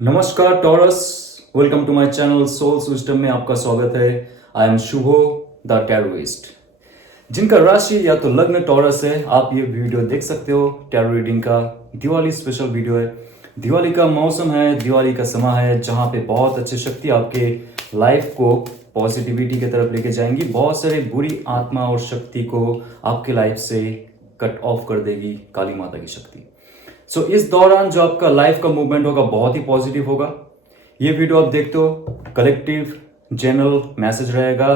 नमस्कार Taurus, welcome to my channel soul system में आपका स्वागत है। I am Shubho the tarotist. जिनका राशि या तो लग्न टॉरस है, आप ये वीडियो देख सकते हो। टैरो रीडिंग का दिवाली स्पेशल वीडियो है। दिवाली का मौसम है, दिवाली का समय है जहाँ पे बहुत अच्छी शक्ति आपके लाइफ को पॉजिटिविटी की तरफ लेके जाएंगी। बहुत सारे बुरी आत्मा और शक्ति को आपके लाइफ से कट ऑफ कर देगी काली माता की शक्ति। सो इस दौरान जो आपका लाइफ का मूवमेंट होगा बहुत ही पॉजिटिव होगा। ये वीडियो आप देखते हो, कलेक्टिव जनरल मैसेज रहेगा,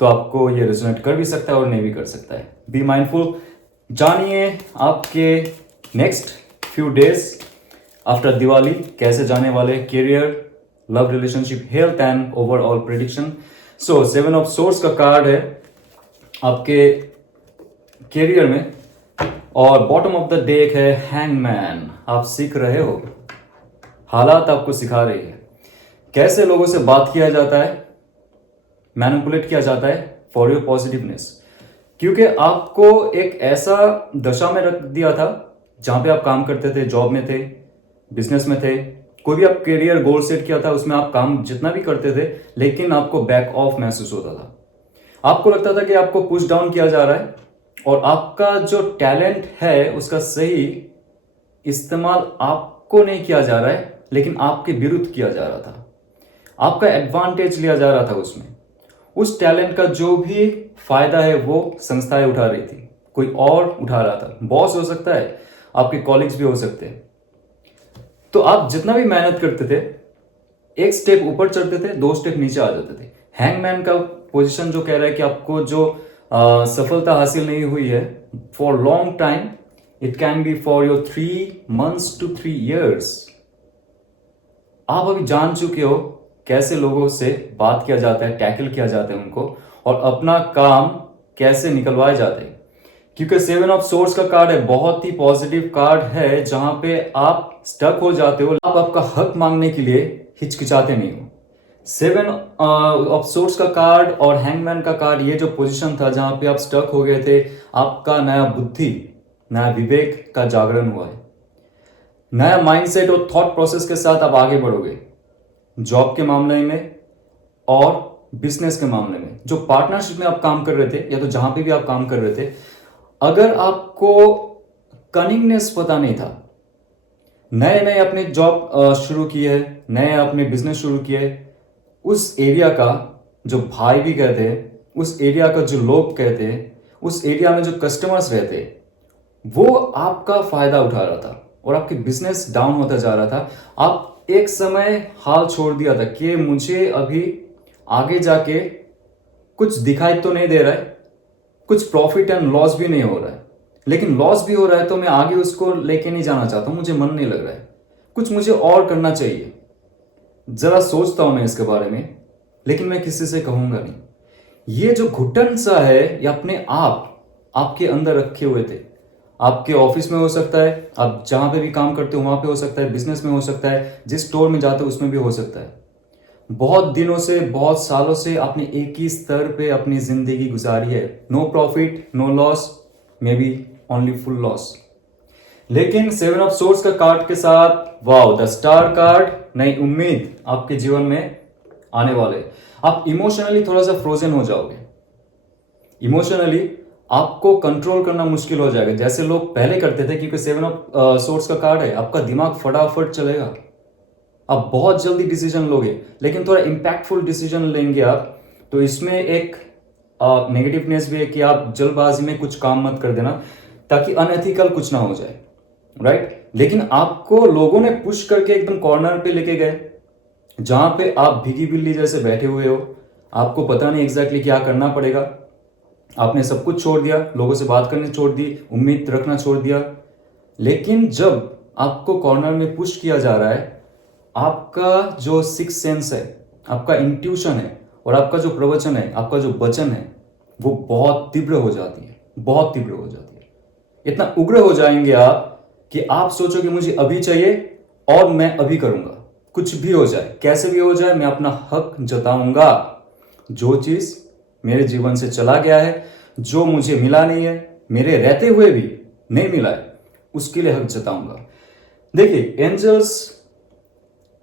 तो आपको ये रेजोनेट कर भी सकता है और नहीं भी कर सकता है। Be mindful. जानिए आपके next few days after Diwali कैसे जाने वाले, career, love, relationship, health and overall prediction. So 7 of source का कार्ड है आपके करियर में, और बॉटम ऑफ द डेक है हैंगमैन। आप सीख रहे हो, हालात आपको सिखा रही है कैसे लोगों से बात किया जाता है, मैनिपुलेट किया जाता है फॉर योर पॉजिटिवनेस। क्योंकि आपको एक ऐसा दशा में रख दिया था जहां पे आप काम करते थे, जॉब में थे, बिजनेस में थे, कोई भी आप करियर गोल सेट किया था, उसमें आप काम जितना भी करते थे, लेकिन आपको बैक ऑफ महसूस होता था। आपको लगता था कि आपको पुश डाउन किया जा रहा है और आपका जो टैलेंट है उसका सही इस्तेमाल आपको नहीं किया जा रहा है, लेकिन आपके विरुद्ध किया जा रहा था। आपका एडवांटेज लिया जा रहा था उसमें। उस टैलेंट का जो भी फायदा है वो संस्थाएं उठा रही थी, कोई और उठा रहा था। बॉस हो सकता है, आपके कॉलिग्स भी हो सकते हैं। तो आप जितना भी मेहनत करते थे, एक स्टेप ऊपर चढ़ते थे, 2 स्टेप नीचे आ जाते थे। हैंगमैन का पोजीशन जो कह रहा है कि आपको जो सफलता हासिल नहीं हुई है for long time, it can be for your 3 months to 3 years। आप अभी जान चुके हो कैसे लोगों से बात किया जाता है, टैकल किया जाता है उनको, और अपना काम कैसे निकलवाए जाते हैं। क्योंकि 7 ऑफ सोर्स का कार्ड है, बहुत ही पॉजिटिव कार्ड है, जहां पे आप स्टक हो जाते हो। आप आपका हक मांगने के लिए हिचकिचाते नहीं हो। 7 ऑफ सोर्स का कार्ड और हैंगमैन का कार्ड, ये जो पोजीशन था जहां पे आप स्टक हो गए थे, आपका नया बुद्धि, नया विवेक का जागरण हुआ है। नया माइंडसेट और थॉट प्रोसेस के साथ आप आगे बढ़ोगे, जॉब के मामले में और बिजनेस के मामले में। जो पार्टनरशिप में आप काम कर रहे थे या तो जहां पे भी आप काम कर रहे थे, अगर आपको कनिंगनेस पता नहीं था, नए नए अपने जॉब शुरू किए है, नए अपने बिजनेस शुरू किए, उस एरिया का जो भाई भी कहते हैं, उस एरिया का जो लोग कहते हैं, उस एरिया में जो कस्टमर्स रहते हैं, वो आपका फायदा उठा रहा था और आपके बिजनेस डाउन होता जा रहा था। आप एक समय हाल छोड़ दिया था कि मुझे अभी आगे जाके कुछ दिखाई तो नहीं दे रहा है, कुछ प्रॉफिट एंड लॉस भी नहीं हो रहा है, लेकिन लॉस भी हो रहा है तो मैं आगे उसको लेके नहीं जाना चाहता हूं, मुझे मन नहीं लग रहा है, कुछ मुझे और करना चाहिए। जरा सोचता हूं मैं इसके बारे में, लेकिन मैं किसी से कहूंगा नहीं। ये जो घुटन सा है, ये अपने आप आपके अंदर रखे हुए थे। आपके ऑफिस में हो सकता है, आप जहां पे भी काम करते हो वहां पे हो सकता है, बिजनेस में हो सकता है, जिस स्टोर में जाते हो उसमें भी हो सकता है। बहुत दिनों से, बहुत सालों से आपने एक ही स्तर पे अपनी जिंदगी गुजारी है। No profit, no loss, maybe only full loss. लेकिन 7 ऑफ सोर्स का कार्ड के साथ, वाओ, द स्टार कार्ड, नई उम्मीद आपके जीवन में आने वाले। आप इमोशनली थोड़ा सा फ्रोजन हो जाओगे। इमोशनली आपको कंट्रोल करना मुश्किल हो जाएगा, जैसे लोग पहले करते थे। क्योंकि 7 ऑफ सोर्स का कार्ड है, आपका दिमाग फटाफट चलेगा, आप बहुत जल्दी डिसीजन लोगे, लेकिन थोड़ा इंपैक्टफुल डिसीजन लेंगे आप। तो इसमें एक नेगेटिवनेस भी है कि आप जल्दबाजी में कुछ काम मत कर देना, ताकि अनएथिकल कुछ ना हो जाए, राइट। लेकिन आपको लोगों ने पुश करके एकदम कॉर्नर पे लेके गए, जहां पे आप भीगी बिल्ली जैसे बैठे हुए हो, आपको पता नहीं एग्जैक्टली क्या करना पड़ेगा। आपने सब कुछ छोड़ दिया, लोगों से बात करनी छोड़ दी, उम्मीद रखना छोड़ दिया। लेकिन जब आपको कॉर्नर में पुश किया जा रहा है, आपका जो सिक्स सेंस है, आपका इंट्यूशन है, और आपका जो प्रवचन है, आपका जो वचन है, वो बहुत तीव्र हो जाती है, बहुत तीव्र हो जाती है। इतना उग्र हो जाएंगे आप कि आप सोचोगे मुझे अभी चाहिए और मैं अभी करूंगा, कुछ भी हो जाए, कैसे भी हो जाए, मैं अपना हक जताऊंगा। जो चीज मेरे जीवन से चला गया है, जो मुझे मिला नहीं है, मेरे रहते हुए भी नहीं मिला है, उसके लिए हक जताऊंगा। देखिए, एंजल्स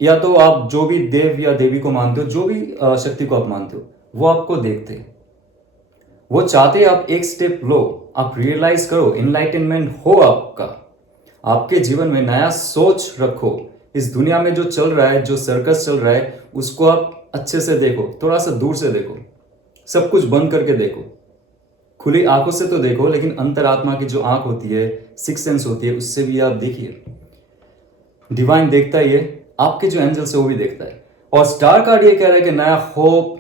या तो आप जो भी देव या देवी को मानते हो, जो भी शक्ति को आप मानते हो, वो आपको देखते हैं। वो चाहते आप एक स्टेप लो, आप रियलाइज करो, इनलाइटनमेंट हो आपका, आपके जीवन में नया सोच रखो। इस दुनिया में जो चल रहा है, जो सर्कस चल रहा है, उसको आप अच्छे से देखो, थोड़ा सा दूर से देखो, सब कुछ बंद करके देखो। खुली आंखों से तो देखो, लेकिन अंतरात्मा की जो आंख होती है, सिक्स सेंस होती है, उससे भी आप देखिए। डिवाइन देखता ही है, आपके जो एंजल्स है वो भी देखता है। और स्टार कार्ड ये कह रहा है कि नया होप,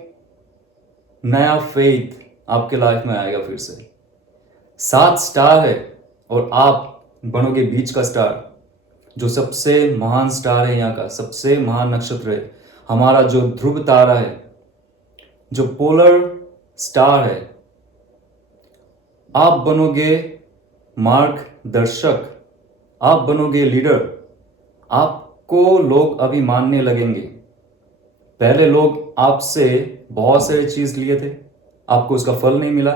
नया फेथ आपके लाइफ में आएगा फिर से। 7 स्टार है और आप बनोगे बीच का स्टार, जो सबसे महान स्टार है, यहाँ का सबसे महान नक्षत्र है, हमारा जो ध्रुव तारा है, जो पोलर स्टार है। आप बनोगे मार्गदर्शक, आप बनोगे लीडर, आपको लोग अभी मानने लगेंगे। पहले लोग आपसे बहुत सारी चीज लिए थे, आपको उसका फल नहीं मिला।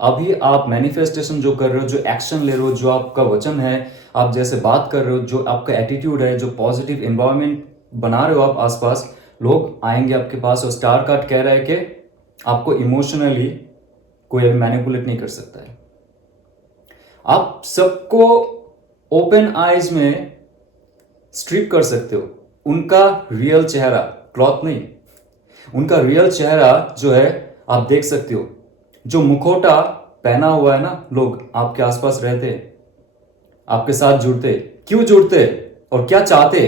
अभी आप मैनिफेस्टेशन जो कर रहे हो, जो एक्शन ले रहे हो, जो आपका वचन है, आप जैसे बात कर रहे हो, जो आपका एटीट्यूड है, जो पॉजिटिव एनवायरनमेंट बना रहे हो आप आसपास, लोग आएंगे आपके पास। और स्टार कार्ड कह रहा है कि आपको इमोशनली कोई अभी मैनिपुलेट नहीं कर सकता है। आप सबको ओपन आइज में स्ट्रिप कर सकते हो, उनका रियल चेहरा, क्लॉथ नहीं, उनका रियल चेहरा जो है आप देख सकते हो। जो मुखौटा पहना हुआ है ना, लोग आपके आसपास रहते हैं, आपके साथ जुड़ते, क्यों जुड़ते और क्या चाहते,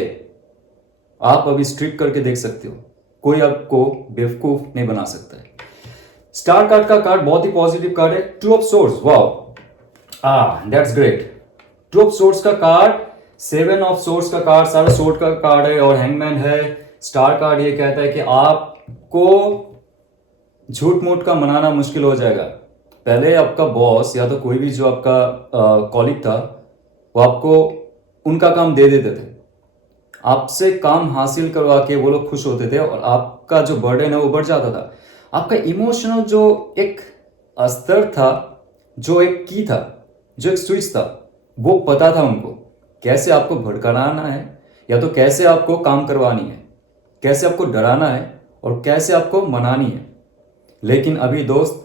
आप अभी स्ट्रिप करके देख सकते हो। कोई आपको बेवकूफ नहीं बना सकता है। स्टार कार्ड का कार्ड बहुत ही पॉजिटिव कार्ड है। 2 of swords, wow, that's great. 2 of swords का कार्ड, 7 ऑफ सोर्ड्स का कार्ड, सारा सोर्ड का कार्ड है और हैंगमैन है। स्टार कार्ड ये कहता है कि आपको झूठ मूठ का मनाना मुश्किल हो जाएगा। पहले आपका बॉस या तो कोई भी जो आपका कॉलीग था, वो आपको उनका काम दे देते थे, आपसे काम हासिल करवा के वो लोग खुश होते थे और आपका जो बर्डन है वो बढ़ जाता था। आपका इमोशनल जो एक स्तर था, जो एक की था, जो एक स्विच था, वो पता था उनको कैसे आपको भड़काना है या तो कैसे आपको काम करवानी है, कैसे आपको डराना है और कैसे आपको मनानी है। लेकिन अभी दोस्त,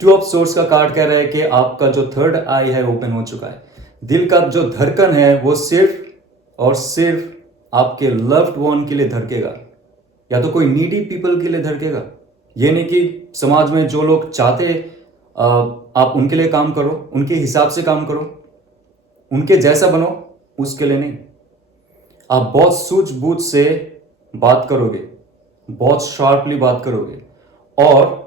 2 ऑफ सोर्ड्स का कार्ड कह रहा है कि आपका जो थर्ड आई है ओपन हो चुका है। दिल का जो धड़कन है वो सिर्फ और सिर्फ आपके लव्ड वन के लिए धड़केगा, या तो कोई नीडी पीपल के लिए धड़केगा। ये नहीं कि समाज में जो लोग चाहते आप उनके लिए काम करो, उनके हिसाब से काम करो, उनके जैसा बनो, उसके लिए नहीं। आप बहुत सूझबूझ से बात करोगे, बहुत शार्पली बात करोगे और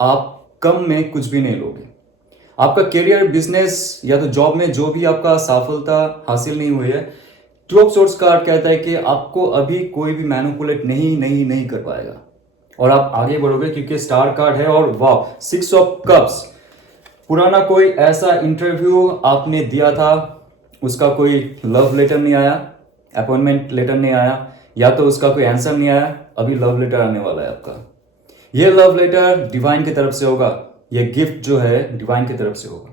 आप कम में कुछ भी नहीं लोगे। आपका करियर, बिजनेस या तो जॉब में जो भी आपका सफलता हासिल नहीं हुई है, 2 ऑफ सोर्ड्स कार्ड कहता है कि आपको अभी कोई भी मैनिपुलेट नहीं कर पाएगा और आप आगे बढ़ोगे, क्योंकि स्टार कार्ड है। और वाह, 6 ऑफ कप्स, पुराना कोई ऐसा इंटरव्यू आपने दिया था, उसका कोई लव लेटर नहीं आया, अपॉइंटमेंट लेटर नहीं आया, या तो उसका कोई आंसर नहीं आया, अभी लव लेटर आने वाला है आपका। ये लव लेटर डिवाइन की तरफ से होगा, ये गिफ्ट जो है डिवाइन की तरफ से होगा।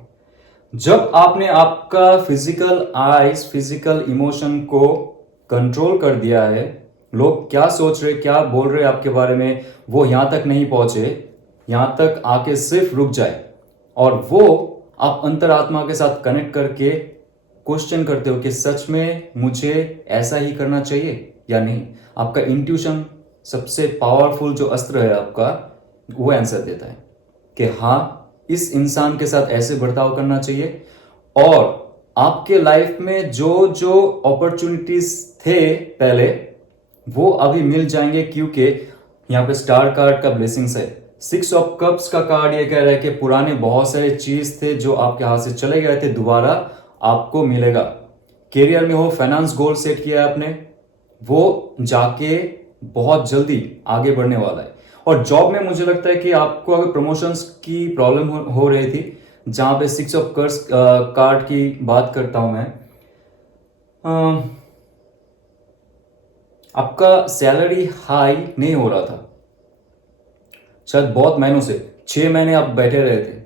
जब आपने आपका फिजिकल आइज, फिजिकल इमोशन को कंट्रोल कर दिया है, लोग क्या सोच रहे, क्या बोल रहे आपके बारे में, वो यहां तक नहीं पहुंचे, यहां तक आके सिर्फ रुक जाए और वो आप अंतरात्मा के साथ कनेक्ट करके क्वेश्चन करते हो कि सच में मुझे ऐसा ही करना चाहिए या नहीं। आपका इंट्यूशन सबसे पावरफुल जो अस्त्र है आपका, वो आंसर देता है कि हाँ, इस इंसान के साथ ऐसे बर्ताव करना चाहिए। और आपके लाइफ में जो जो अपॉर्चुनिटीज थे पहले, वो अभी मिल जाएंगे, क्योंकि यहाँ पे स्टार कार्ड का ब्लेसिंग्स है। 6 ऑफ कप्स का कार्ड ये कह रहा है कि पुराने बहुत सारे चीज थे जो आपके हाथ से चले गए थे, दोबारा आपको मिलेगा। करियर में हो, फाइनेंस गोल सेट किया है आपने, वो जाके बहुत जल्दी आगे बढ़ने वाला है। और जॉब में मुझे लगता है कि आपको अगर प्रमोशंस की प्रॉब्लम हो रही थी, जहां पे 6 ऑफ कर्स कार्ड की बात करता हूं मैं, आपका सैलरी हाई नहीं हो रहा था, शायद बहुत महीनों से, 6 महीने आप बैठे रहे थे,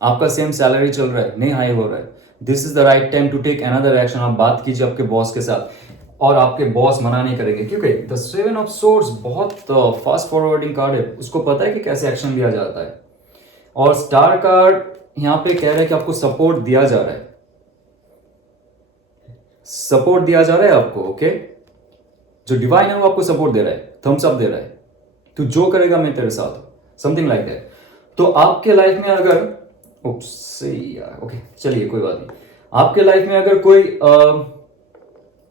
आपका सेम सैलरी चल रहा है, नहीं हाई हो रहा है। This is the right time to take another action. आप बात कीजिए आपके बॉस के साथ और आपके बॉस मना नहीं करेंगे, क्योंकि द सेवन ऑफ सोर्ड्स बहुत फास्ट फॉरवर्डिंग कार्ड है, उसको पता है कि कैसे एक्शन लिया जाता है। और स्टार कार्ड यहां पे कह रहा है कि आपको सपोर्ट दिया जा रहा है, सपोर्ट दिया जा रहा है आपको। ओके, जो डिवाइन है वो आपको सपोर्ट दे रहा है, थम्स अप दे रहा है, तू जो करेगा मैं तेरे साथ, समथिंग लाइक दैट। तो आपके लाइफ में अगर ओके चलिए कोई बात नहीं, आपके लाइफ में अगर कोई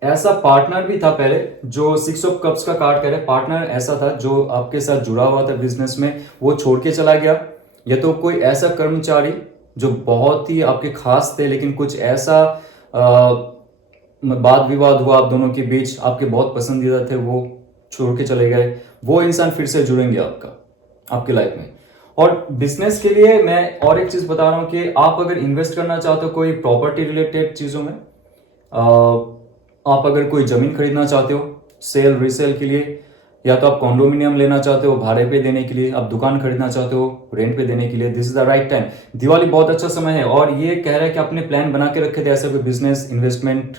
ऐसा पार्टनर भी था पहले, जो सिक्स ऑफ कप्स का कार्ड कह रहे, पार्टनर ऐसा था जो आपके साथ जुड़ा हुआ था बिजनेस में, वो छोड़ के चला गया, या तो कोई ऐसा कर्मचारी जो बहुत ही आपके खास थे, लेकिन कुछ ऐसा वाद विवाद हुआ आप दोनों के बीच, आपके बहुत पसंदीदा थे, वो छोड़ के चले गए, वो इंसान फिर से जुड़ेंगे आपके लाइफ में। और बिजनेस के लिए मैं और एक चीज बता रहा हूं कि आप अगर इन्वेस्ट करना चाहते हो कोई प्रॉपर्टी रिलेटेड चीजों में, आप अगर कोई जमीन खरीदना चाहते हो सेल रीसेल के लिए, या तो आप कॉन्डोमिनियम लेना चाहते हो भाड़े पे देने के लिए, आप दुकान खरीदना चाहते हो रेंट पे देने के लिए, this is the right time. Diwali बहुत अच्छा समय है, और ये कह रहा है कि आपने प्लान बना के रखे थे ऐसा कोई बिजनेस इन्वेस्टमेंट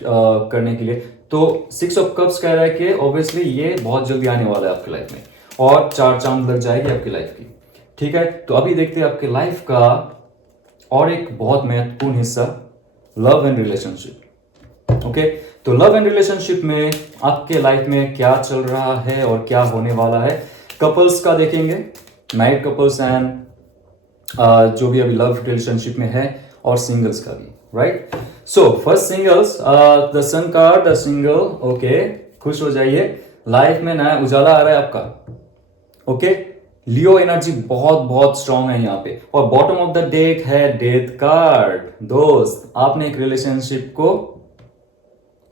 करने के लिए, तो सिक्स ऑफ कप्स कह रहा है कि ऑब्वियसली ये बहुत जल्दी आने वाला है आपकी लाइफ में, और चार चांद लग जाएगी आपकी लाइफ की। ठीक है, तो अभी देखते हैं आपके लाइफ का और एक बहुत महत्वपूर्ण हिस्सा, लव एंड रिलेशनशिप। ओके, तो लव एंड रिलेशनशिप में आपके लाइफ में क्या चल रहा है और क्या होने वाला है। कपल्स का देखेंगे, मैरिड कपल्स एंड जो भी अभी लव रिलेशनशिप में है, और सिंगल्स का भी, right. So first singles, the sun card, the single. Okay, खुश हो जाइए, लाइफ में नया उजाला आ रहा है आपका। ओके, लियो एनर्जी बहुत बहुत स्ट्रांग है यहाँ पे, और बॉटम ऑफ द डेक है डेथ कार्ड। दोस्त, आपने एक रिलेशनशिप को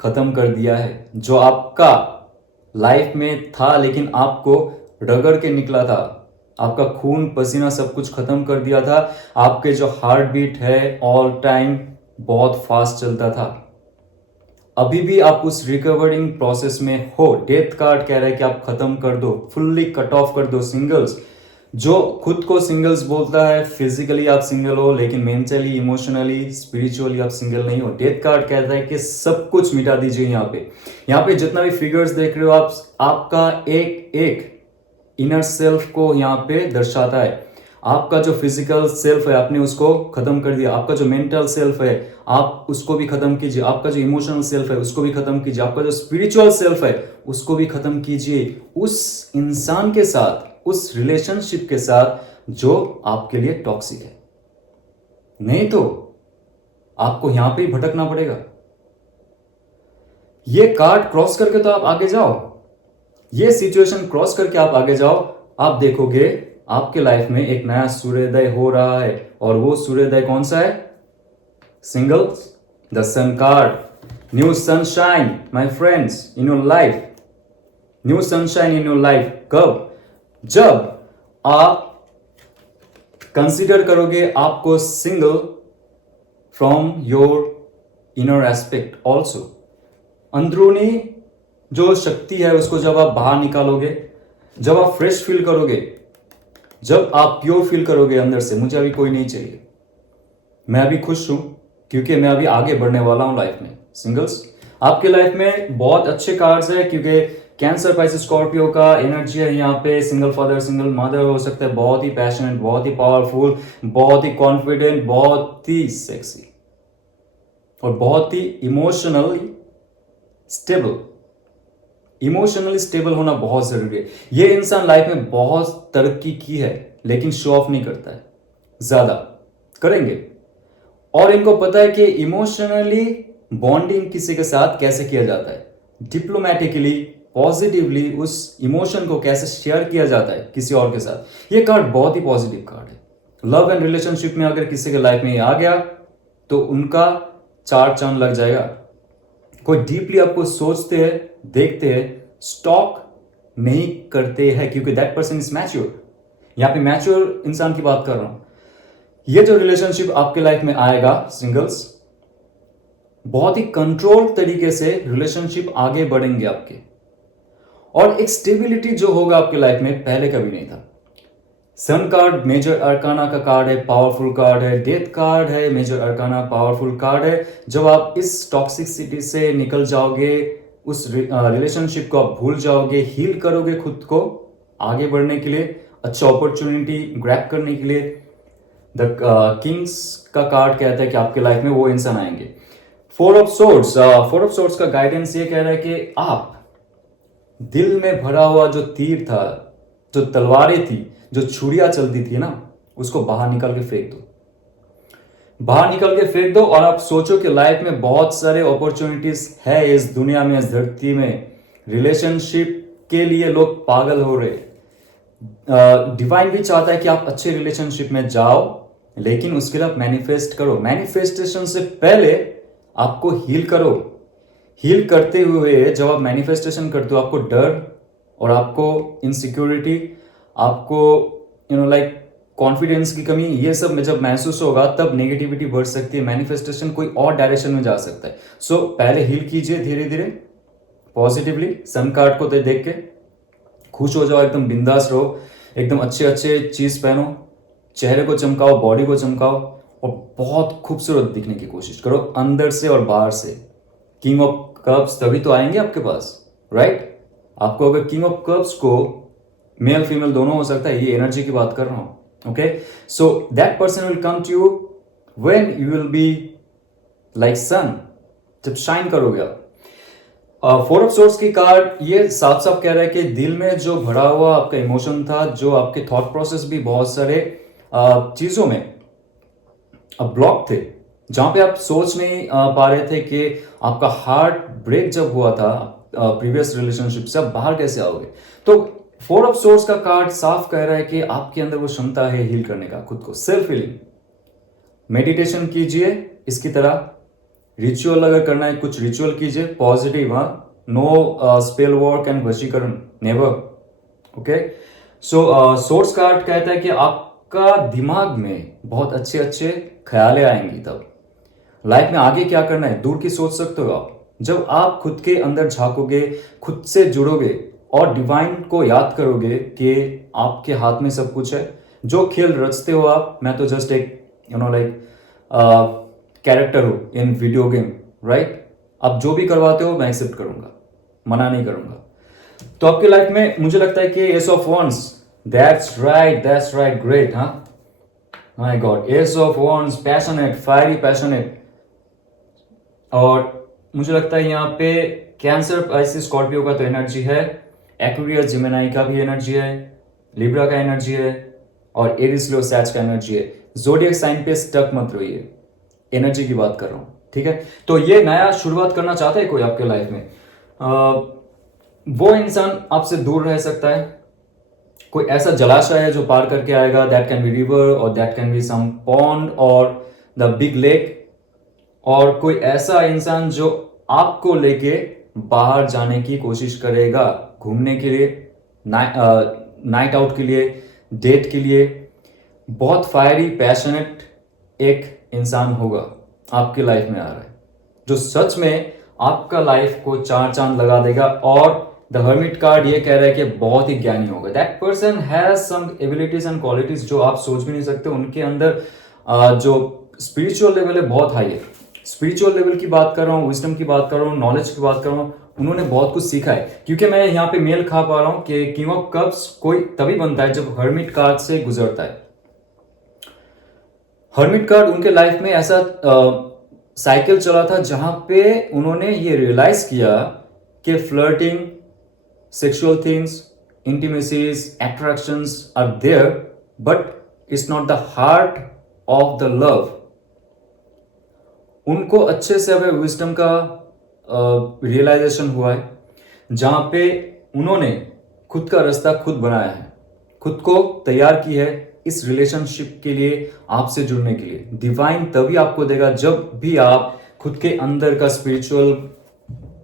खत्म कर दिया है जो आपका लाइफ में था, लेकिन आपको रगड़ के निकला था, आपका खून पसीना सब कुछ खत्म कर दिया था, आपके जो हार्ट बीट है ऑल टाइम बहुत फास्ट चलता था, अभी भी आप उस रिकवरिंग प्रोसेस में हो। डेथ कार्ड कह रहा है कि आप खत्म कर दो, फुल्ली कट ऑफ कर दो। सिंगल्स, जो खुद को सिंगल्स बोलता है, फिजिकली आप सिंगल हो, लेकिन मेंटली, इमोशनली, स्पिरिचुअली आप सिंगल नहीं हो। डेथ कार्ड कहता है कि सब कुछ मिटा दीजिए। यहाँ पे जितना भी फिगर्स देख रहे हो आप, आपका एक एक इनर सेल्फ को यहाँ पे दर्शाता है। आपका जो फिजिकल सेल्फ है आपने उसको खत्म कर दिया, आपका जो मेंटल सेल्फ है आप उसको भी खत्म कीजिए, आपका जो इमोशनल सेल्फ है उसको भी खत्म कीजिए, आपका जो स्पिरिचुअल सेल्फ है उसको भी खत्म कीजिए, उस इंसान के साथ, उस रिलेशनशिप के साथ जो आपके लिए टॉक्सिक है। नहीं तो आपको यहां पे ही भटकना पड़ेगा। ये कार्ड क्रॉस करके तो आप आगे जाओ, ये सिचुएशन क्रॉस करके आप आगे जाओ, आप देखोगे आपके लाइफ में एक नया सूर्योदय हो रहा है। और वो सूर्योदय कौन सा है? Singles, the sun card, new sunshine my friends in your life, new sunshine in your life. कब? जब आप कंसीडर करोगे आपको single from your inner aspect also, अंदरूनी जो शक्ति है उसको जब आप बाहर निकालोगे, जब आप फ्रेश फील करोगे, जब आप प्योर फील करोगे अंदर से, मुझे अभी कोई नहीं चाहिए, मैं अभी खुश हूं क्योंकि मैं अभी आगे बढ़ने वाला हूं लाइफ में। सिंगल्स, आपके लाइफ में बहुत अच्छे कार्ड्स है, क्योंकि कैंसर, पाइसेस, स्कॉर्पियो का एनर्जी है यहाँ पे। सिंगल फादर, सिंगल मदर हो सकता है, बहुत ही पैशनेट, बहुत ही पावरफुल, बहुत ही कॉन्फिडेंट, बहुत ही सेक्सी, और बहुत ही इमोशनली स्टेबल। इमोशनली स्टेबल होना बहुत जरूरी है। ये इंसान लाइफ में बहुत तरक्की की है, लेकिन शो ऑफ नहीं करता है, ज्यादा करेंगे। और इनको पता है कि इमोशनली बॉन्डिंग किसी के साथ कैसे किया जाता है, डिप्लोमेटिकली, पॉजिटिवली उस इमोशन को कैसे शेयर किया जाता है किसी और के साथ। ये कार्ड बहुत ही पॉजिटिव कार्ड है। लव एंड रिलेशनशिप में अगर किसी के लाइफ में ये आ गया तो उनका चार चांद लग जाएगा। कोई डीपली आपको सोचते हैं, देखते हैं, स्टॉक नहीं करते हैं, क्योंकि दैट पर्सन इज मैच्योर। यहां पे मैच्योर इंसान की बात कर रहा हूं। ये जो रिलेशनशिप आपके लाइफ में आएगा, सिंगल्स, बहुत ही कंट्रोल तरीके से रिलेशनशिप आगे बढ़ेंगे आपके, और एक स्टेबिलिटी जो होगा आपके लाइफ में पहले कभी नहीं था। सन कार्ड मेजर अरकाना का कार्ड है, पावरफुल कार्ड है। डेथ कार्ड है, मेजर अरकाना, पावरफुल कार्ड है। जब आप इस टॉक्सिसिटी से निकल जाओगे, उस रिलेशनशिप को आप भूल जाओगे, हील करोगे खुद को आगे बढ़ने के लिए, अच्छा अपॉर्चुनिटी ग्रैब करने के लिए। द किंग्स का कार्ड कहता है कि आपके लाइफ में वो इंसान आएंगे। फोर ऑफ सोर्ड्स का गाइडेंस ये कह रहा है कि आप दिल में भरा हुआ जो तीर था, जो तलवारें थी, जो छुरियां चलती थी ना, उसको बाहर निकाल के फेंक दो। बाहर निकल के फेंक दो और आप सोचो कि लाइफ में बहुत सारे अपॉर्चुनिटीज है इस दुनिया में, इस धरती में। रिलेशनशिप के लिए लोग पागल हो रहे। डिवाइन भी चाहता है कि आप अच्छे रिलेशनशिप में जाओ, लेकिन उसके लिए आप मैनिफेस्ट करो। मैनिफेस्टेशन से पहले आपको हील करो। हील करते हुए जब आप मैनिफेस्टेशन करते हो, आपको डर और आपको इनसिक्योरिटी, आपको लाइक कॉन्फिडेंस की कमी, ये सब में जब महसूस होगा तब नेगेटिविटी बढ़ सकती है, मैनिफेस्टेशन कोई और डायरेक्शन में जा सकता है। सो पहले हील कीजिए धीरे धीरे, पॉजिटिवली। सन कार्ड को देख के खुश हो जाओ, एकदम बिंदास रहो, एकदम अच्छे अच्छे चीज पहनो, चेहरे को चमकाओ, बॉडी को चमकाओ और बहुत खूबसूरत दिखने की कोशिश करो, अंदर से और बाहर से। किंग ऑफ कप्स तभी तो आएंगे आपके पास, राइट? आपको अगर किंग ऑफ कप्स को मेल फीमेल दोनों हो सकता है, ये एनर्जी की बात कर रहा हूं। Okay, so that person will come to you when you will be like sun, जब शाइन करोगे आप। फोर ऑफ सोर्ड्स की कार्ड ये साफ साफ कह रहा है कि दिल में जो भरा हुआ आपका इमोशन था, जो आपके थॉट प्रोसेस भी बहुत सारे चीजों में ब्लॉक थे, जहां पे आप सोच नहीं पा रहे थे कि आपका हार्ट ब्रेक जब हुआ था प्रीवियस रिलेशनशिप से, आप बाहर कैसे आओगे। तो फोर ऑफ सोर्ड्स का कार्ड साफ कह रहा है कि आपके अंदर वो क्षमता है हील करने का खुद को। सेल्फ हीलिंग, मेडिटेशन कीजिए इसकी तरह, रिचुअल अगर करना है कुछ रिचुअल कीजिए positive. No spell work and वशीकरण, never. Okay, so source card कहता है कि आपका दिमाग में बहुत अच्छे अच्छे ख्यालें आएंगी, तब लाइफ में आगे क्या करना है दूर की सोच सकते हो आप। जब आप खुद के अंदर झांकोगे, खुद से जुड़ोगे और डिवाइन को याद करोगे कि आपके हाथ में सब कुछ है। जो खेल रचते हो आप, मैं तो जस्ट एक कैरेक्टर हूं इन वीडियो गेम, राइट? आप जो भी करवाते हो मैं एक्सेप्ट करूंगा, मना नहीं करूंगा। तो आपकी लाइफ में मुझे लगता है कि ace of wands, that's right, great. हाँ, my God, ace of wands, passionate, fiery passionate. और मुझे लगता है यहाँ पे कैंसर, पाइसिस, स्कॉर्पियो का तो एनर्जी है, एक्वेरियस, जेमिनी का भी एनर्जी है, लिब्रा का एनर्जी है और एरिस, लियो, सैज का एनर्जी है। ज़ोडिएक साइन पे स्टक मत रहिए, एनर्जी की बात कर रहा हूं, ठीक है? तो ये नया शुरुआत करना चाहता है कोई आपके लाइफ में, वो इंसान आपसे दूर रह सकता है। कोई ऐसा जलाशय है जो पार करके आएगा, दैट कैन बी रिवर और that can be some pond और द बिग लेक। और कोई ऐसा इंसान जो आपको लेके बाहर जाने की कोशिश करेगा, घूमने के लिए, नाइट आउट के लिए, डेट के लिए। बहुत फायरी पैशनेट एक इंसान होगा आपकी लाइफ में आ रहा है, जो सच में आपका लाइफ को चार चांद लगा देगा। और द हर्मिट कार्ड ये कह रहा है कि बहुत ही ज्ञानी होगा। That person has some abilities and qualities जो आप सोच भी नहीं सकते। उनके अंदर जो स्पिरिचुअल लेवल है बहुत हाई है। स्पिरिचुअल लेवल की बात कर रहा हूँ, विजडम की बात कर रहा हूँ, नॉलेज की बात कर रहा हूँ। उन्होंने बहुत कुछ सीखा है, क्योंकि मैं यहाँ पे मेल खा पा रहा हूँ कि किंग ऑफ कप्स कोई तभी बनता है जब हर्मिट कार्ड से गुजरता है। हर्मिट कार्ड उनके लाइफ में ऐसा साइकिल चला था जहां पे उन्होंने ये रियलाइज किया कि flirting, sexual things, intimacies, attractions are there, but it's not the heart of the love. उनको अच्छे से अब विजडम का रियलाइजेशन हुआ है, जहां पे उन्होंने खुद का रास्ता खुद बनाया है, खुद को तैयार की है इस रिलेशनशिप के लिए, आपसे जुड़ने के लिए। डिवाइन तभी आपको देगा जब भी आप खुद के अंदर का स्पिरिचुअल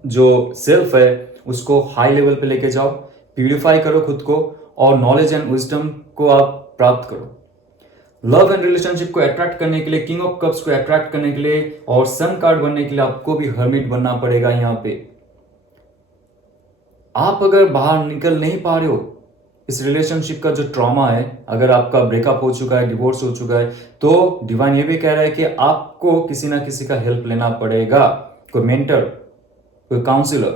जो सेल्फ है उसको हाई लेवल पे लेके जाओ, प्यूरिफाई करो खुद को और नॉलेज एंड विजडम को आप प्राप्त करो। लव एंड रिलेशनशिप को अट्रैक्ट करने के लिए, किंग ऑफ कप्स को अट्रैक्ट करने के लिए और सन कार्ड बनने के लिए आपको भी हर्मिट बनना पड़ेगा। यहां पे आप अगर बाहर निकल नहीं पा रहे हो इस रिलेशनशिप का जो ट्रॉमा है, अगर आपका ब्रेकअप हो चुका है, डिवोर्स हो चुका है, तो डिवाइन ये भी कह रहा है कि आपको किसी ना किसी का हेल्प लेना पड़ेगा। कोई मेंटर, कोई काउंसलर,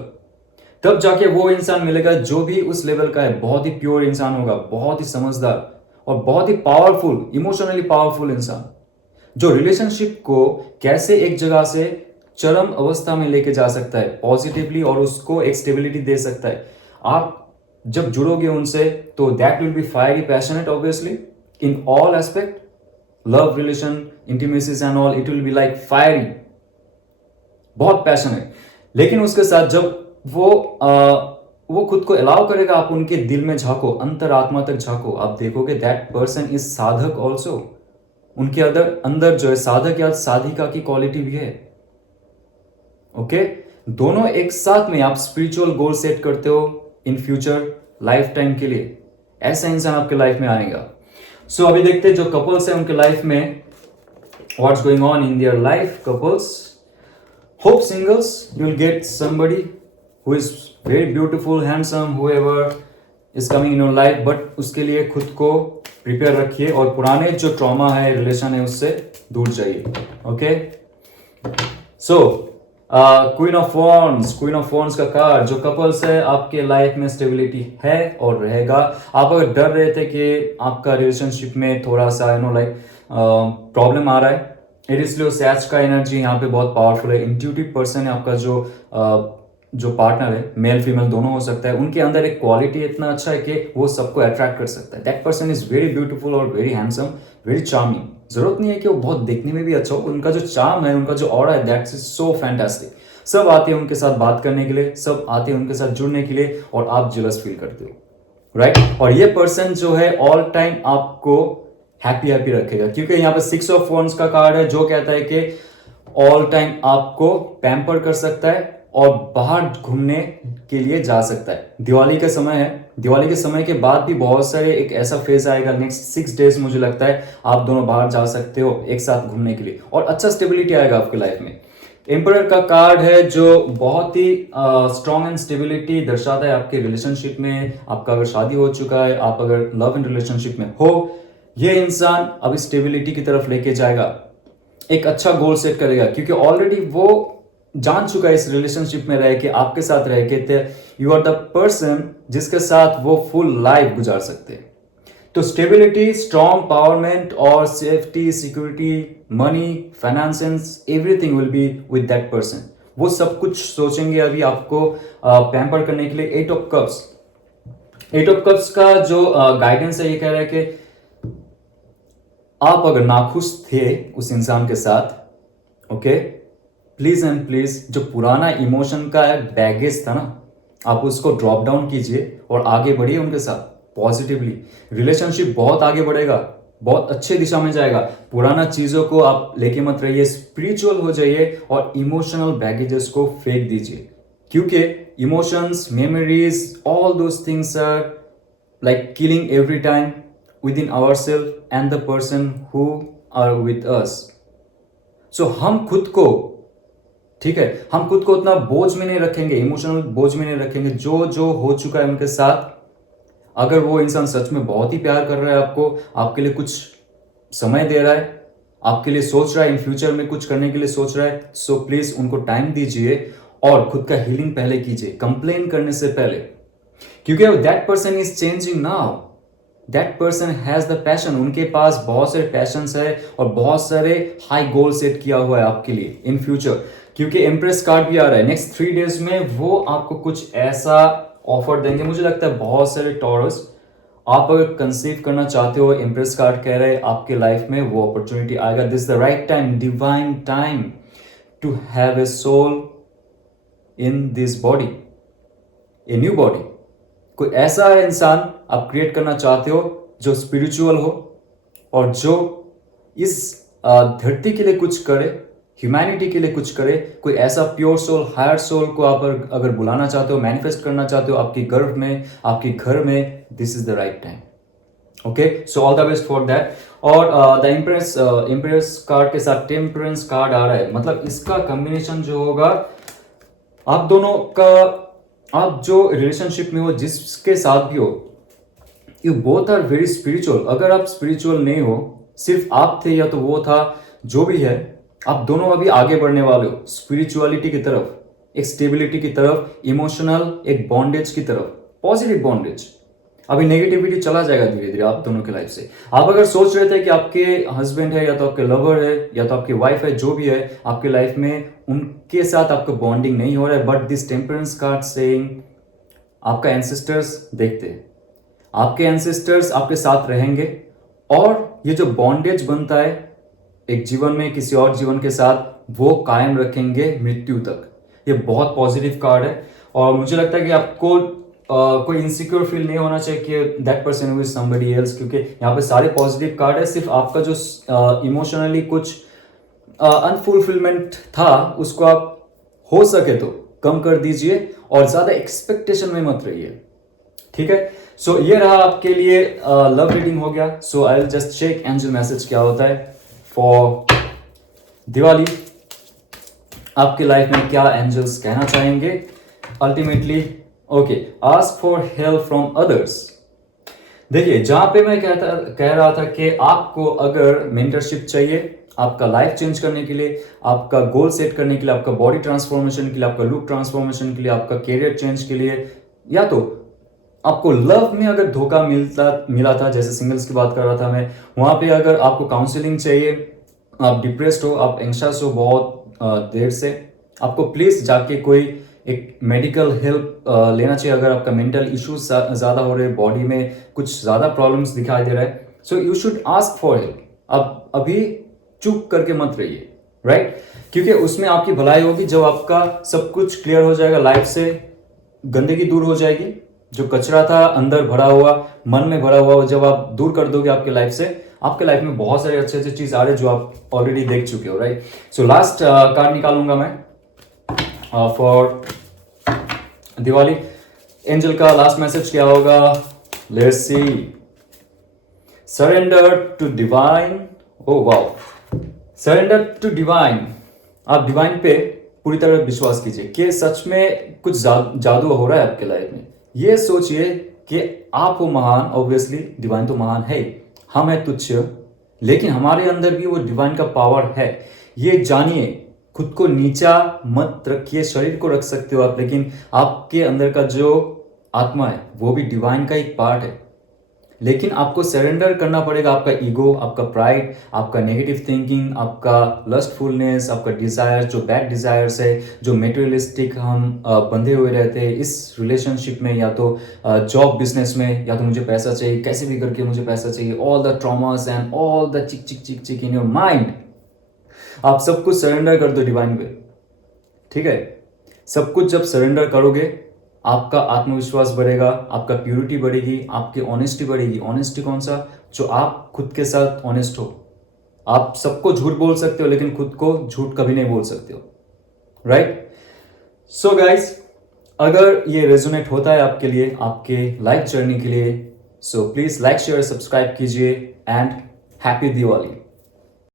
तब जाके वो इंसान मिलेगा जो भी उस लेवल का है, बहुत ही प्योर इंसान होगा, बहुत ही समझदार और बहुत ही पावरफुल, इमोशनली पावरफुल इंसान, जो रिलेशनशिप को कैसे एक जगह से चरम अवस्था में लेके जा सकता है पॉजिटिवली और उसको एक स्टेबिलिटी दे सकता है। आप जब जुड़ोगे उनसे तो that will be fiery passionate obviously in all aspect, love relation intimacies and all, it will be like fiery, बहुत पैशनेट। लेकिन उसके साथ जब वो खुद को अलाउ करेगा, आप उनके दिल में झांको, अंतरात्मा तक झांको, आप देखोगे दैट पर्सन इज साधक ऑल्सो। उनके अंदर जो है साधक या साधिका की क्वालिटी भी है। ओके, दोनों एक साथ में आप स्पिरिचुअल गोल सेट करते हो इन फ्यूचर लाइफ टाइम के लिए, ऐसा इंसान आपके लाइफ में आएगा। सो अभी देखते हैं जो कपल्स है उनके लाइफ में what's going on in their life. Couples, hope singles, you'll get somebody who is very beautiful, handsome, whoever is coming in your life, but उसके लिए खुद को प्रिपेयर रखिए और पुराने जो ट्रॉमा है, रिलेशन है, उससे दूर जाइए। Okay, so queen of wands का कार्ड, जो कपल्स है आपके लाइफ में स्टेबिलिटी है और रहेगा। आप अगर डर रहे थे कि आपका रिलेशनशिप में थोड़ा सा लाइक प्रॉब्लम आ रहा है, इट इसलिए सैच का एनर्जी यहाँ पे बहुत पावरफुल है। इंट्यूटिव पर्सन है आपका जो पार्टनर है, मेल फीमेल दोनों हो सकता है, उनके अंदर एक क्वालिटी इतना अच्छा है कि वो सबको अट्रैक्ट कर सकता है। That person is very beautiful और वेरी हैंडसम, वेरी चार्मिंग। जरूरत नहीं है कि वो बहुत देखने में भी अच्छा हो, उनका जो चार्म है, उनका जो ऑरा है, दैट्स इज सो फैंटास्टिक। सब आते हैं उनके साथ बात करने के लिए, सब आते हैं उनके साथ जुड़ने के लिए, और आप जेलस फील करते हो, राइट। और ये पर्सन जो है ऑल टाइम आपको हैप्पी रखेगा, क्योंकि यहाँ पे 6 ऑफ वॉन्ड्स का कार्ड है जो कहता है कि ऑल टाइम आपको पैम्पर कर सकता है और बाहर घूमने के लिए जा सकता है। दिवाली का समय है, दिवाली के समय के बाद भी बहुत सारे एक ऐसा फेज आएगा, नेक्स्ट 6 डेज मुझे लगता है आप दोनों बाहर जा सकते हो एक साथ घूमने के लिए, और अच्छा स्टेबिलिटी आएगा आपकी लाइफ में। एम्परर का कार्ड है जो बहुत ही स्ट्रॉन्ग एंड स्टेबिलिटी दर्शाता है आपके रिलेशनशिप में। आपका अगर शादी हो चुका है, आप अगर लव इन रिलेशनशिप में हो, ये इंसान अभी स्टेबिलिटी की तरफ लेके जाएगा, एक अच्छा गोल सेट करेगा, क्योंकि ऑलरेडी वो जान चुका है इस रिलेशनशिप में रह के, आपके साथ रह के, यू आर द पर्सन जिसके साथ वो फुल लाइफ गुजार सकते हैं। तो स्टेबिलिटी, स्ट्रॉन्ग पावरमेंट और safety, security, money, finances, everything will be with that person. वो सब कुछ सोचेंगे अभी आपको पैम्पर करने के लिए। 8 ऑफ कप्स का जो गाइडेंस है, ये कह रहा है कि आप अगर नाखुश थे उस इंसान के साथ, ओके, प्लीज एंड प्लीज जो पुराना इमोशन का बैगेज था ना, आप उसको ड्रॉप डाउन कीजिए और आगे बढ़िए उनके साथ पॉजिटिवली। रिलेशनशिप बहुत आगे बढ़ेगा, बहुत अच्छे दिशा में जाएगा। पुराना चीजों को आप लेके मत रहिए, स्पिरिचुअल हो जाइए और इमोशनल बैगेजेस को फेंक दीजिए, क्योंकि emotions, memories, all those things are like killing every time within ourselves and the person who are with us. So हम खुद को, ठीक है, हम खुद को उतना बोझ में नहीं रखेंगे, इमोशनल बोझ में नहीं रखेंगे। जो हो चुका है उनके साथ, अगर वो इंसान सच में बहुत ही प्यार कर रहा है आपको, आपके लिए कुछ समय दे रहा है, आपके लिए सोच रहा है, इन फ्यूचर में कुछ करने के लिए सोच रहा है, सो प्लीज उनको टाइम दीजिए और खुद का हीलिंग पहले कीजिए, कंप्लेन करने से पहले, क्योंकि that person is changing now. That person has the passion, उनके पास बहुत सारे पैशंस है और बहुत सारे हाई गोल सेट किया हुआ है आपके लिए इन फ्यूचर, क्योंकि एम्प्रेस कार्ड भी आ रहा है। नेक्स्ट 3 डेज में वो आपको कुछ ऐसा ऑफर देंगे, मुझे लगता है बहुत सारे टॉरस, आप अगर कंसीव करना चाहते हो, एम्प्रेस कार्ड कह रहे हैं आपके लाइफ में वो अपॉर्चुनिटी आएगा। This the right time, divine time to have a soul in this body, a new body. कोई ऐसा इंसान आप क्रिएट करना चाहते हो जो स्पिरिचुअल हो और जो इस धरती के लिए कुछ करे, ह्यूमैनिटी के लिए कुछ करे। कोई ऐसा प्योर सोल, हायर सोल को आप अगर बुलाना चाहते हो, मैनिफेस्ट करना चाहते हो आपकी गर्भ में, आपके घर में, this is the right time. Okay, so all the best for that. और द इम्प्रेस कार्ड के साथ टेम्परेंस कार्ड आ रहा है, मतलब इसका कॉम्बिनेशन जो होगा आप दोनों का, आप जो रिलेशनशिप में हो, जिसके साथ भी हो, you both are very spiritual. अगर आप स्पिरिचुअल नहीं हो, सिर्फ आप थे या तो वो था, जो भी है, आप दोनों अभी आगे बढ़ने वाले हो स्पिरिचुअलिटी की तरफ। एक स्टेबिलिटी की तरफ, इमोशनल एक बॉन्डेज की तरफ, पॉजिटिव बॉन्डेज। अभी नेगेटिविटी चला जाएगा धीरे धीरे आप दोनों के लाइफ से। आप अगर सोच रहे थे कि आपके हस्बैंड है या तो आपके लवर है या तो आपकी वाइफ है, जो भी है आपके लाइफ में, उनके साथ आपका बॉन्डिंग नहीं हो रहा है, but this temperance card saying आपका एंसेस्टर्स देखते हैं, आपके एंसेस्टर्स आपके साथ रहेंगे और ये जो बॉन्डेज बनता है एक जीवन में किसी और जीवन के साथ, वो कायम रखेंगे मृत्यु तक। ये बहुत पॉजिटिव कार्ड है और मुझे लगता है कि आपको कोई इनसिक्योर फील नहीं होना चाहिए कि that person who is somebody else, क्योंकि यहाँ पे सारे पॉजिटिव कार्ड है। सिर्फ आपका जो इमोशनली कुछ अनफुलफिलमेंट था उसको आप हो सके तो कम कर दीजिए और ज्यादा एक्सपेक्टेशन में मत रहिए, ठीक है। सो ये रहा आपके लिए लव रीडिंग हो गया। So I will just check angel message क्या होता है फॉर दिवाली। आपके लाइफ में क्या एंजल्स कहना चाहेंगे ultimately. Okay, ask for help from others. देखिए, जहां पे मैं कह रहा था कि आपको अगर मेंटरशिप चाहिए आपका लाइफ चेंज करने के लिए, आपका गोल सेट करने के लिए, आपका बॉडी ट्रांसफॉर्मेशन के लिए, आपका लुक ट्रांसफॉर्मेशन के लिए, आपका कैरियर चेंज के लिए, या तो आपको लव में अगर धोखा मिला था, जैसे सिंगल्स की बात कर रहा था मैं, वहां पे अगर आपको काउंसलिंग चाहिए, आप डिप्रेस्ड हो, आप एंग्शियस हो बहुत देर से, आपको प्लीज जाके कोई एक मेडिकल हेल्प लेना चाहिए। अगर आपका मेंटल इश्यूज ज्यादा हो रहे हैं, बॉडी में कुछ ज्यादा प्रॉब्लम्स दिखाई दे रहा है, so you should ask for help. अब अभी चुप करके मत रहिए, राइट? क्योंकि उसमें आपकी भलाई होगी जब आपका सब कुछ क्लियर हो जाएगा, लाइफ से गंदगी दूर हो जाएगी, जो कचरा था अंदर भरा हुआ, मन में भरा हुआ, जब आप दूर कर दोगे आपके लाइफ से, आपके लाइफ में बहुत सारे अच्छे अच्छे चीज आ रहे हैं जो आप ऑलरेडी देख चुके हो, राइट? सो लास्ट कार्ड निकालूंगा मैं फॉर दिवाली। एंजल का लास्ट मैसेज क्या होगा? Let's see. Surrender to divine. Oh wow, surrender to divine. आप डिवाइन पे पूरी तरह विश्वास कीजिए कि सच में कुछ जादू हो रहा है आपके लाइफ में। ये सोचिए कि आप हो महान, ऑब्वियसली डिवाइन तो महान है, हम है तुच्छ, लेकिन हमारे अंदर भी वो डिवाइन का पावर है। ये जानिए, खुद को नीचा मत रखिए, शरीर को रख सकते हो आप, लेकिन आपके अंदर का जो आत्मा है वो भी डिवाइन का एक पार्ट है। लेकिन आपको सरेंडर करना पड़ेगा आपका ईगो, आपका प्राइड, आपका नेगेटिव थिंकिंग, आपका लस्टफुलनेस, आपका डिजायर, जो बैड डिजायर्स है, जो मेटेरियलिस्टिक हम बंधे हुए रहते हैं इस रिलेशनशिप में, या तो जॉब बिजनेस में, या तो मुझे पैसा चाहिए, कैसे भी करके मुझे पैसा चाहिए, all the traumas and all the चिक चिक चिक चिक इन योर माइंड, आप सब कुछ सरेंडर कर दो डिवाइन पे, ठीक है? सब कुछ जब सरेंडर करोगे आपका आत्मविश्वास बढ़ेगा, आपका प्यूरिटी बढ़ेगी, आपकी ऑनेस्टी बढ़ेगी। ऑनेस्टी कौन सा? जो आप खुद के साथ ऑनेस्ट हो। आप सबको झूठ बोल सकते हो लेकिन खुद को झूठ कभी नहीं बोल सकते हो, राइट? सो गाइस, अगर ये रेजोनेट होता है आपके लिए, आपके लाइफ जर्नी के लिए, so please like share subscribe कीजिए एंड हैप्पी दिवाली।